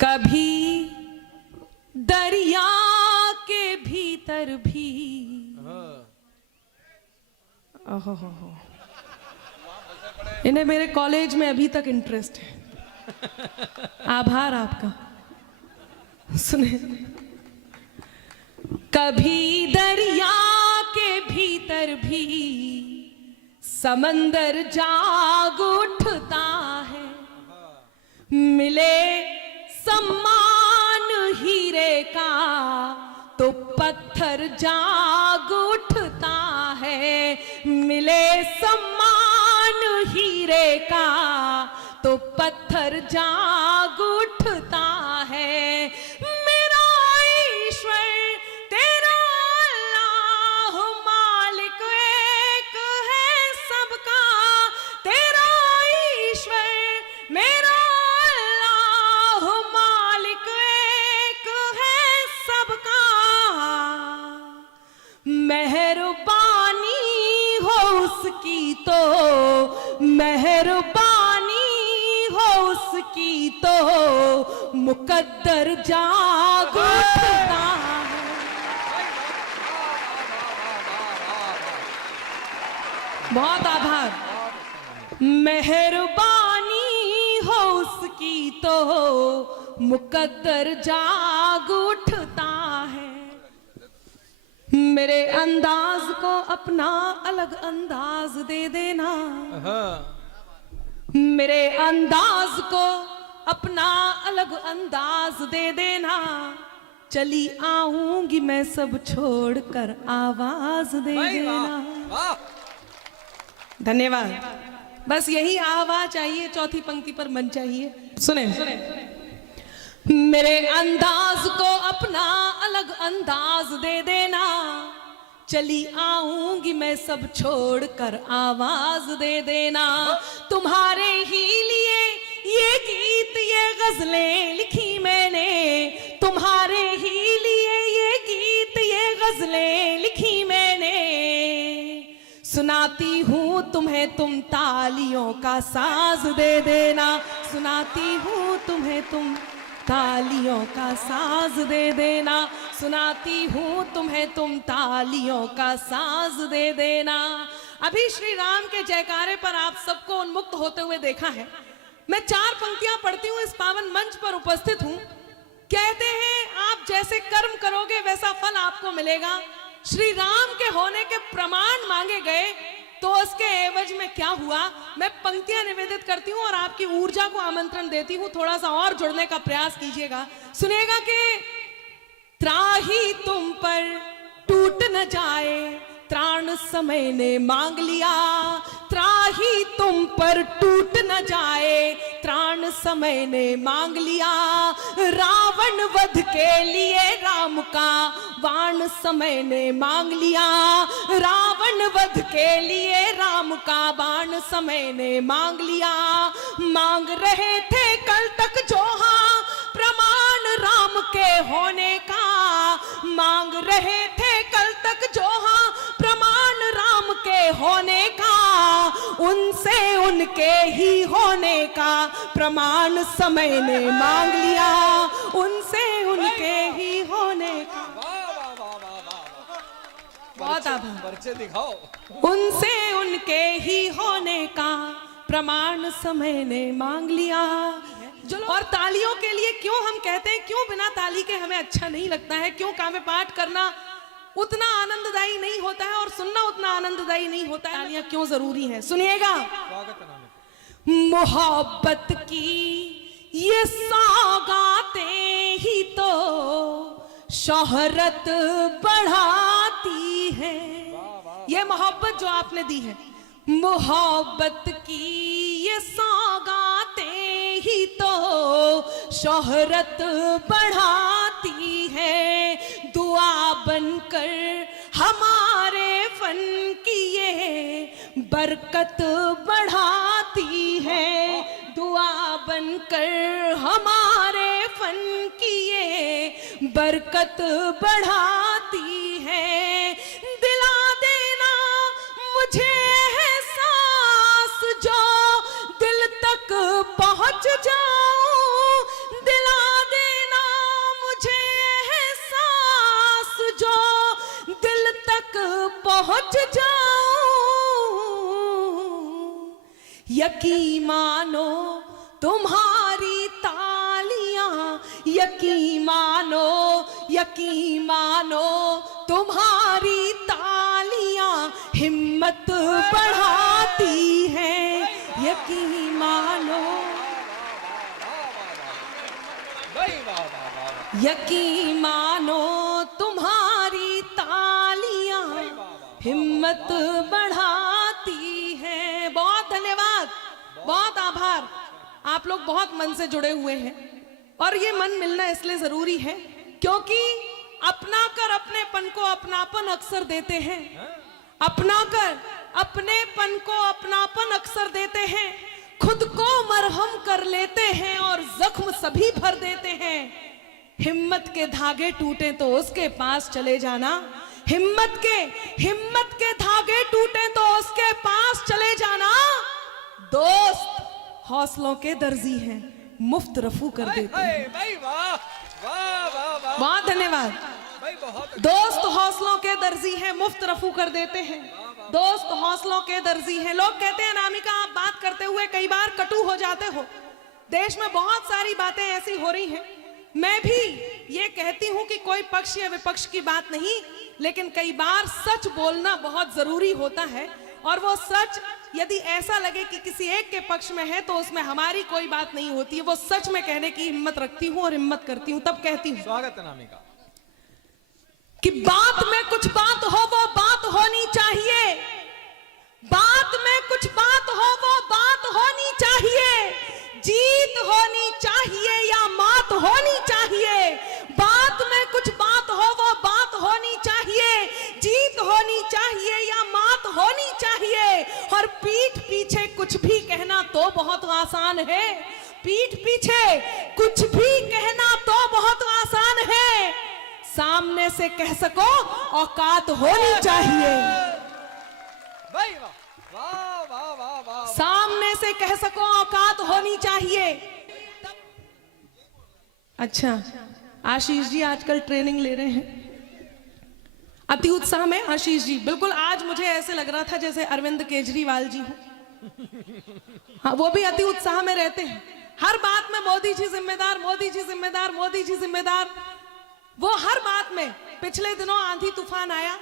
कभी दरिया के भीतर भी ओहो इन्हें मेरे कॉलेज में अभी तक इंटरेस्ट है। आभार आपका। सुने, कभी दरिया के भीतर भी समंदर जाग उठता है, मिले सम्मान हीरे का तो पत्थर जाग उठता है, मिले सम्मान हीरे का तो पत्थर जाग उठता है। मेरा ईश्वर तेरा अल्लाह मालिक एक है सबका, तेरा ईश्वर मेरा अल्लाह मालिक एक है सबका। मेहरबानी हो उसकी तो मेहरबानी हो उसकी तो मुकद्दर जाग उठता है। बहुत आभार। मेहरबानी हो उसकी तो मुकद्दर जाग उठता है। मेरे अंदाज को अपना अलग अंदाज दे देना, मेरे अंदाज को अपना अलग अंदाज दे देना। चली आऊंगी मैं सब छोड़कर आवाज दे देना। धन्यवाद। बस यही आवाज चाहिए, चौथी पंक्ति पर मन चाहिए। सुने, मेरे अंदाज को अपना अलग अंदाज दे देना। चली आऊंगी मैं सब छोड़कर आवाज दे देना। तुम्हारे ही लिए ये गीत ये गजलें लिखी मैंने, तुम्हारे ही लिए ये गीत ये गजलें लिखी मैंने। सुनाती हूँ तुम्हें तुम तालियों का साज दे देना, सुनाती हूँ तुम्हें तुम तालियों का साज दे देना, सुनाती हूँ तुम्हें तुम तालियों का साज दे देना। अभी श्री राम के जयकारे पर आप सबको उन्मुक्त होते हुए देखा है। मैं 4 पंक्तियां पढ़ती हूँ, इस पावन मंच पर उपस्थित हूँ। कहते हैं आप जैसे कर्म करोगे वैसा फल आपको मिलेगा। श्री राम के होने के प्रमाण मांगे गए तो उसके एवज में क्या हुआ, मैं पंक्तियां निवेदित करती हूं और आपकी ऊर्जा को आमंत्रण देती हूं, थोड़ा सा और जुड़ने का प्रयास कीजिएगा। सुनिएगा कि त्राही तुम पर टूट न जाए, त्राण समय ने मांग लिया। त्राही तुम पर टूट न जाए, त्राण समय ने मांग लिया। रावण वध के लिए राम का बाण समय ने मांग लिया। रावण वध के लिए राम का बाण समय ने मांग लिया। मांग रहे थे कल तक जो हाँ प्रमाण राम के होने का, मांग रहे थे कल तक जो हाँ प्रमाण राम के होने का। उनसे उनके ही होने का प्रमाण समय ने मांग लिया, उनसे उनके ही होने का। बहुत आभार। पर्चे दिखाओ। उनसे उनके ही होने का प्रमाण समय ने मांग लिया। और तालियों के लिए क्यों हम कहते हैं, क्यों बिना ताली के हमें अच्छा नहीं लगता है, क्यों काव्य पाठ करना उतना आनंददायी नहीं होता है और सुनना उतना आनंददायी नहीं होता है। तालियां क्यों जरूरी है, सुनिएगा। मोहब्बत की ये सौगातें ही तो शोहरत बढ़ाती है। ये मोहब्बत जो आपने दी है, मोहब्बत की ये सौगातें ही तो शोहरत बढ़ाती है। दुआ बनकर हमारे फन की ये बरकत बढ़ाती है। दुआ बनकर हमारे फन की ये बरकत बढ़ाती है। दिला देना मुझे एहसास जो दिल तक पहुंच जाए। यकीन मानो तुम्हारी तालियां, यकीन मानो तुम्हारी तालियां हिम्मत बढ़ाती हैं, यकीन मानो, यकीन मानो तुम्हारी तालियां हिम्मत बढ़ाती हैं। बहुत धन्यवाद, बहुत आभार। आप लोग बहुत मन से जुड़े हुए हैं और ये मन मिलना इसलिए जरूरी है क्योंकि अपना कर अपनेपन को अपनापन अक्सर देते हैं, अपना कर अपनेपन को अपनापन अक्सर देते हैं, खुद को मरहम कर लेते हैं और जख्म सभी भर देते हैं। हिम्मत के धागे टूटे तो उसके पास चले जाना, हिम्मत के धागे टूटे तो उसके पास चले जाना। दोस्त हौसलों के दर्जी हैं, मुफ्त रफू कर देते हैं। बहुत धन्यवाद। दोस्त हौसलों के दर्जी हैं, मुफ्त रफू कर देते हैं। दोस्त हौसलों के दर्जी हैं। लोग कहते हैं अनामिका आप बात करते हुए कई बार कटु हो जाते हो। देश में बहुत सारी बातें ऐसी हो रही हैं, मैं भी ये कहती हूं कि कोई पक्ष या विपक्ष की बात नहीं, लेकिन कई बार सच बोलना बहुत जरूरी होता है और वो सच यदि ऐसा लगे कि किसी एक के पक्ष में है तो उसमें हमारी कोई बात नहीं होती है। वो सच में कहने की हिम्मत रखती हूँ और हिम्मत करती हूँ, तब कहती हूँ। स्वागत है अनामिका। कि बात में कुछ बात हो वो बात होनी चाहिए, बात में कुछ बात हो वो बात होनी चाहिए, जीत होनी चाहिए या मात होनी चाहिए। बात में कुछ बात हो वो बात होनी चाहिए, जीत होनी चाहिए या मात होनी चाहिए। और पीठ पीछे कुछ भी कहना तो बहुत आसान है, पीठ पीछे कुछ भी कहना तो बहुत आसान है, सामने से कह सको औकात होनी चाहिए। सामने से कह सको औकात होनी चाहिए। अच्छा, आशीष जी आजकल ट्रेनिंग ले रहे हैं, अति उत्साह में। आशीष जी बिल्कुल आज मुझे ऐसे लग रहा था जैसे अरविंद केजरीवाल जी हो। हाँ, वो भी अति उत्साह में रहते हैं, हर बात में मोदी जी जिम्मेदार, मोदी जी जिम्मेदार, मोदी जी जिम्मेदार। वो हर बात में। पिछले दिनों आंधी तूफान आया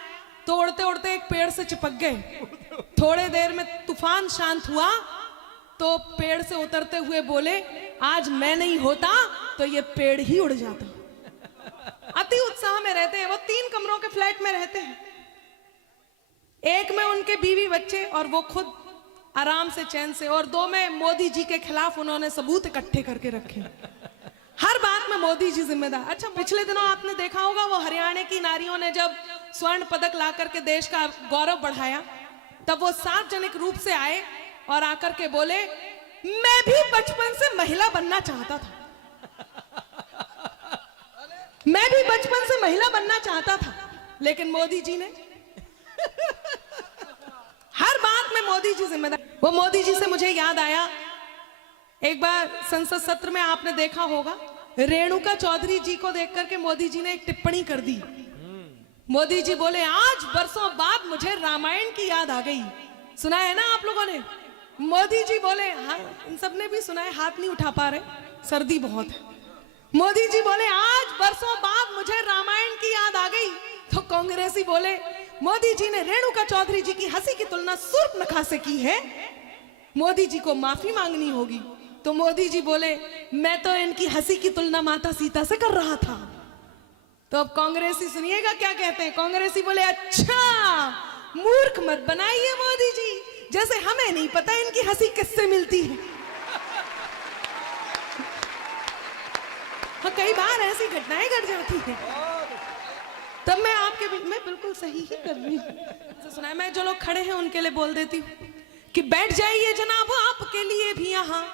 तो उड़ते उड़ते एक पेड़ से चिपक गए। थोड़े देर में तूफान शांत हुआ तो पेड़ से उतरते हुए बोले आज मैं नहीं होता तो ये पेड़ ही उड़ जाता। अति उत्साह में रहते हैं। वो 3 कमरों के फ्लैट में रहते हैं, एक में उनके बीवी बच्चे और वो खुद आराम से चैन से, और 2 में मोदी जी के खिलाफ उन्होंने सबूत इकट्ठे करके रखे। हर बात में मोदी जी जिम्मेदार। अच्छा, पिछले दिनों आपने देखा होगा वो हरियाणा की नारियों ने जब स्वर्ण पदक ला करके देश का गौरव बढ़ाया, तब वो सार्वजनिक रूप से आए और आकर के बोले मैं भी बचपन से महिला बनना चाहता था, मैं भी बचपन से महिला बनना चाहता था, लेकिन मोदी जी ने। हर बात में मोदी जी जिम्मेदार। वो मोदी जी से मुझे याद आया, एक बार संसद सत्र में आपने देखा होगा रेणुका चौधरी जी को देख करके मोदी जी ने एक टिप्पणी कर दी। मोदी जी बोले आज बरसों बाद मुझे रामायण की याद आ गई। सुना है ना आप लोगों ने? मोदी जी बोले, हाँ इन सबने भी सुना है, हाथ नहीं उठा पा रहे, सर्दी बहुत है। मोदी जी बोले आज बरसों बाद मुझे रामायण की याद आ गई, तो कांग्रेसी बोले मोदी जी ने रेणुका चौधरी जी की हंसी की तुलना सूर्पनखा से की है, मोदी जी को माफी मांगनी होगी। तो मोदी जी बोले मैं तो इनकी हंसी की तुलना माता सीता से कर रहा था। तो अब कांग्रेसी सुनिएगा क्या कहते हैं। कांग्रेसी बोले अच्छा मूर्ख मत बनाइए मोदी जी, जैसे हमें नहीं पता इनकी हंसी किससे मिलती है। हाँ, कई बार ऐसी घटनाएं घट जाती हैं, तब मैं आपके बीच में बिल्कुल सही ही कर रही हूँ। सुना है, मैं जो लोग खड़े हैं उनके लिए बोल देती हूँ कि बैठ जाइए जनाब, आपके लिए भी यहाँ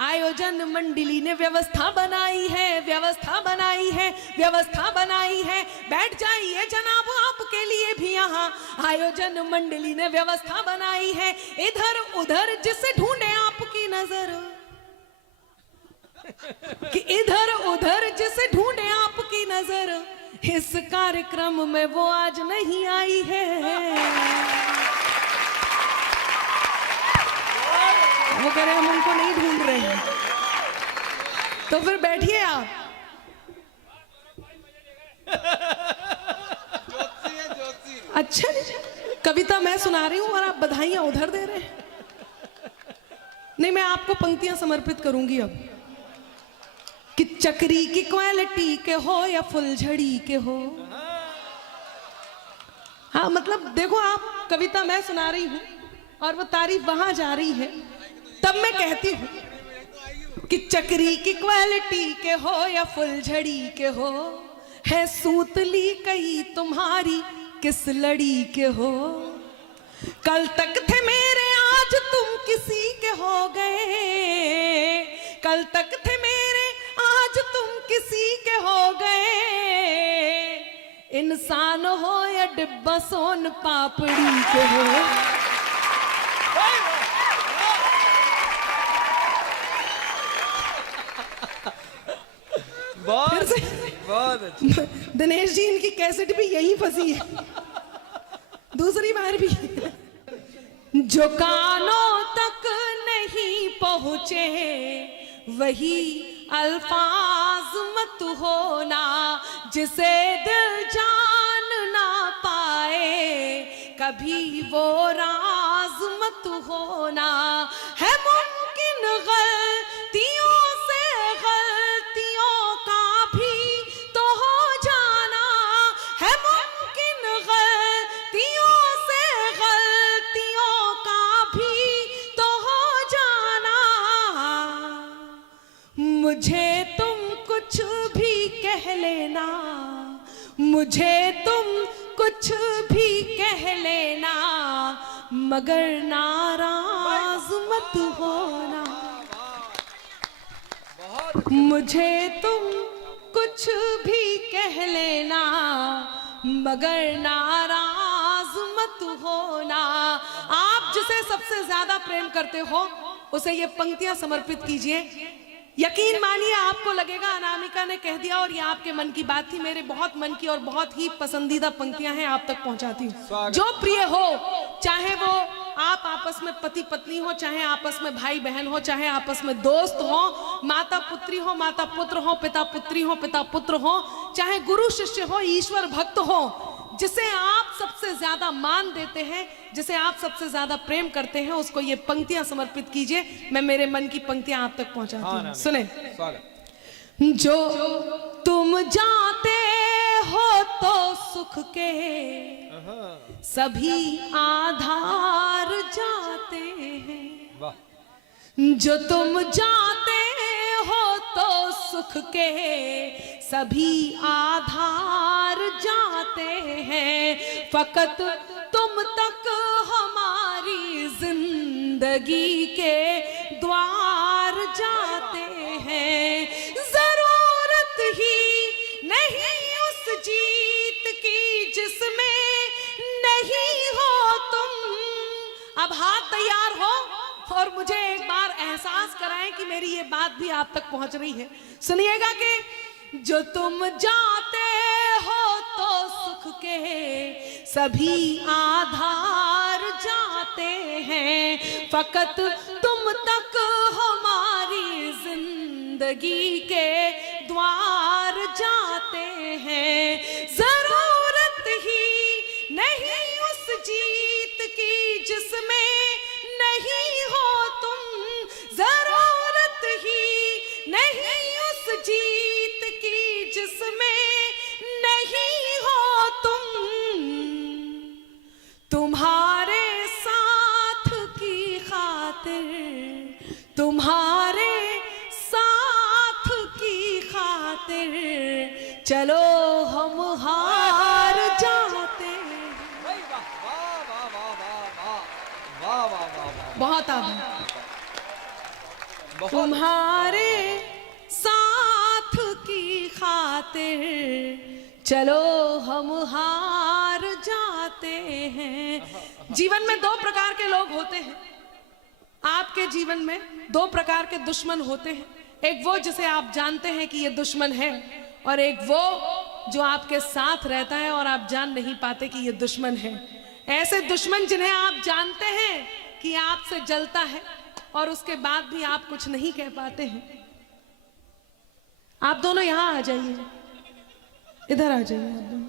आयोजन मंडली ने व्यवस्था बनाई है, व्यवस्था बनाई है, व्यवस्था बनाई है। बैठ जाइए जनाब, आपके लिए भी यहाँ आयोजन मंडली ने व्यवस्था बनाई है। इधर उधर जिसे ढूंढे आपकी नजर, कि इधर उधर जिसे ढूंढे आपकी नजर, इस कार्यक्रम में वो आज नहीं आई है। वो कह रहे हम उनको नहीं ढूंढ रहे हैं। तो फिर बैठिए आप। अच्छा कविता मैं सुना रही हूं और आप बधाइयां उधर दे रहे हैं। नहीं, मैं आपको पंक्तियां समर्पित करूंगी अब कि चक्री की क्वालिटी के हो या फुलझड़ी के हो। हाँ मतलब देखो, आप कविता मैं सुना रही हूं और वो तारीफ वहां जा रही है, तब मैं कहती हूं कि चक्री की क्वालिटी के हो या फुलझड़ी के हो, है सूतली कई तुम्हारी किस लड़ी के हो। कल तक थे मेरे आज तुम किसी के हो गए, कल तक थे मेरे आज तुम किसी के हो गए। इंसान हो या डिब्बा सोन पापड़ी के हो। बहुत अच्छा। दिनेश जी इनकी कैसेट भी यहीं फंसी है, दूसरी बार भी। जो कानों तक नहीं पहुंचे वही अल्फाज मत होना, जिसे दिल जान ना पाए कभी वो राज मत होना। है मुमकिन गलतियों से गलतियों का भी तो हो जाना, है मुमकिन गलतियों से गलतियों का भी तो हो जाना। मुझे तुम कुछ भी कह लेना, मुझे तुम कुछ भी कह लेना, मगर नाराज मत होना। मुझे तुम कुछ भी कह लेना, मगर नाराज मत होना। आप जिसे सबसे ज्यादा प्रेम करते हो उसे ये पंक्तियां समर्पित कीजिए। यकीन मानिए आपको लगेगा अनामिका ने कह दिया और ये आपके मन की बात थी। मेरे बहुत मन की और बहुत ही पसंदीदा पंक्तियां हैं, आप तक पहुंचाती हूँ। जो प्रिय हो, चाहे वो आप आपस में पति पत्नी हो, चाहे आपस में भाई बहन हो, चाहे आपस में दोस्त हो, माता पुत्री हो, माता पुत्र हो, पिता पुत्री हो, पिता पुत्र हो, चाहे गुरु शिष्य हो, ईश्वर भक्त हो, जिसे आप सबसे ज्यादा मान देते हैं, जिसे आप सबसे ज्यादा प्रेम करते हैं, उसको ये पंक्तियां समर्पित कीजिए। मैं मेरे मन की पंक्तियां आप तक पहुंचाती हूँ। सुने। जो तुम जाते हो तो सुख के सभी आधार जाते हैं, जो तुम जाते हो तो सुख के सभी आधार जाते हैं। फकत तुम तक हमारी जिंदगी के द्वार जाते हैं। जरूरत ही नहीं उस जीत की जिसमें नहीं हो तुम। अब हाथ तैयार हो और मुझे एक बार एहसास कराएं कि मेरी ये बात भी आप तक पहुंच रही है। सुनिएगा कि जो तुम जाते हो तो सुख के सभी आधार जाते हैं, फकत तुम तक हमारी जिंदगी के द्वार जाते हैं। जरूरत ही नहीं उस जीत की जिसमें नहीं हो तुम, जरूरत ही नहीं उस जीत की जिसमें नहीं हो तुम। तुम्हारे साथ की खातिर, तुम्हारे साथ की खातिर चलो हम हार जाते। बहुत आभार। तुम्हारे साथ की खातिर चलो हम हार जाते हैं। जीवन में दो प्रकार के लोग होते हैं। आपके जीवन में दो प्रकार के दुश्मन होते हैं। एक वो जिसे आप जानते हैं कि ये दुश्मन है, और एक वो जो आपके साथ रहता है और आप जान नहीं पाते कि ये दुश्मन है। ऐसे दुश्मन जिन्हें आप जानते हैं कि आपसे जलता है, और उसके बाद भी आप कुछ नहीं कह पाते हैं। आप दोनों यहाँ आ जाइए, इधर आ जाइए आप दोनों,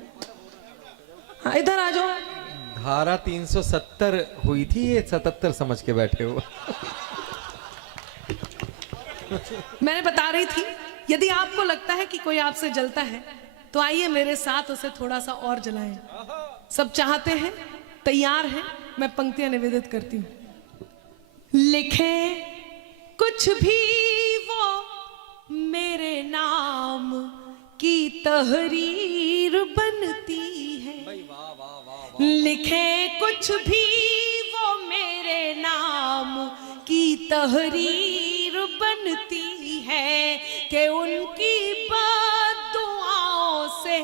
हाँ इधर आ जाओ। धारा 370 हुई थी, ये 77 समझ के बैठे हो। मैंने बता रही थी, यदि आपको लगता है कि कोई आपसे जलता है तो आइए मेरे साथ उसे थोड़ा सा और जलाएं। सब चाहते हैं, तैयार हैं, मैं पंक्तियां निवेदित करती हूं। लिखे कुछ भी वो मेरे नाम की तहरीर बनती है। लिखे कुछ भी वो मेरे नाम की तहरीर बनती है कि उनकी बद्दुआओं से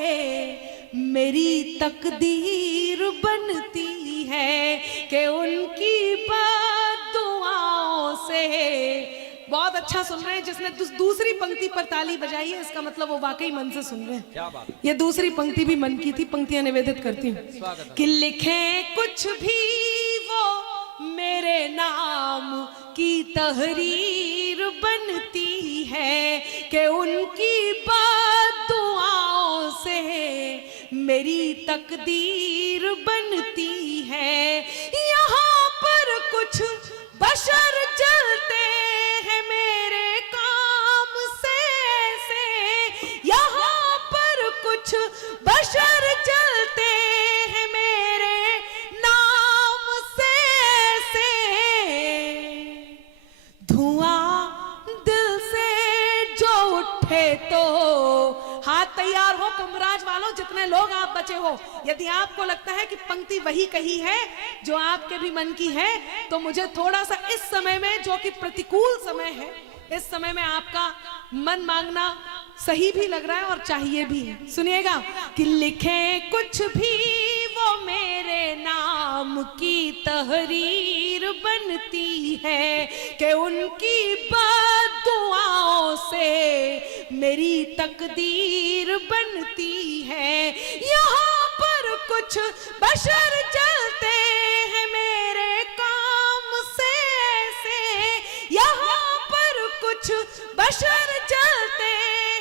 मेरी तकदीर बनती है, कि उनकी बद्दुआओं से। बहुत अच्छा सुन रहे हैं, जिसने दूसरी पंक्ति पर ताली बजाई है इसका मतलब वो वाकई मन से सुन रहे हैं। क्या बात है। ये दूसरी पंक्ति भी मन की थी, पंक्तियां निवेदित करती हूँ कि लिखे कुछ भी वो मेरे नाम की तहरीर बनती है, कि उनकी बद्दुआओं से मेरी तकदीर बनती है। यहाँ पर कुछ बशर जलते हैं मेरे काम से, यहाँ पर कुछ बशर जलते हैं मेरे नाम से। धुआं दिल से जो उठे तो, हाथ तैयार हो कुंभराज वालों, जितने लोग आप बचे हो। यदि आपको लगता है कि पंक्ति वही कही है जो आपके भी मन की है, तो मुझे थोड़ा सा इस समय में, जो कि प्रतिकूल समय है, इस समय में आपका मन मांगना सही भी लग रहा है और चाहिए भी है। सुनिएगा कि लिखे कुछ भी वो मेरे नाम की तहरीर बनती है, कि उनकी बद्दुआओं से मेरी तकदीर बनती है। यहाँ पर कुछ बशर जलते हैं मेरे काम से, यहाँ पर कुछ बशर जलते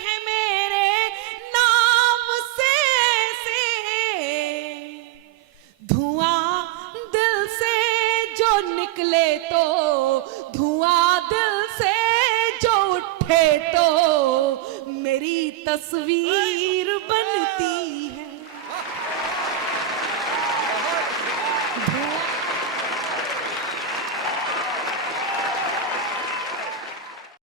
हैं मेरे नाम से। धुआं दिल से जो निकले तो, धुआं दिल से जो उठे तो मेरी तस्वीर बनती है।